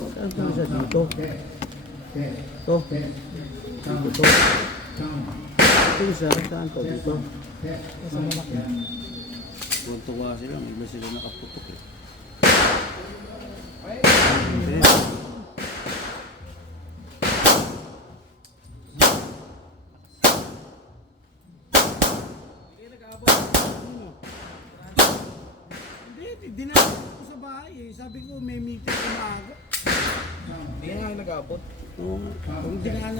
Saan ito isa dito? Ito. Dito to. Ito isa. Saan to? Dito. Sa malaki. Kung tuwa sila, may iba sila nakaputok eh. Hindi, dinala ko sa bahay eh. Sabi ko may meeting umaga. Hindi nga yung nag-aabot. Kung dinala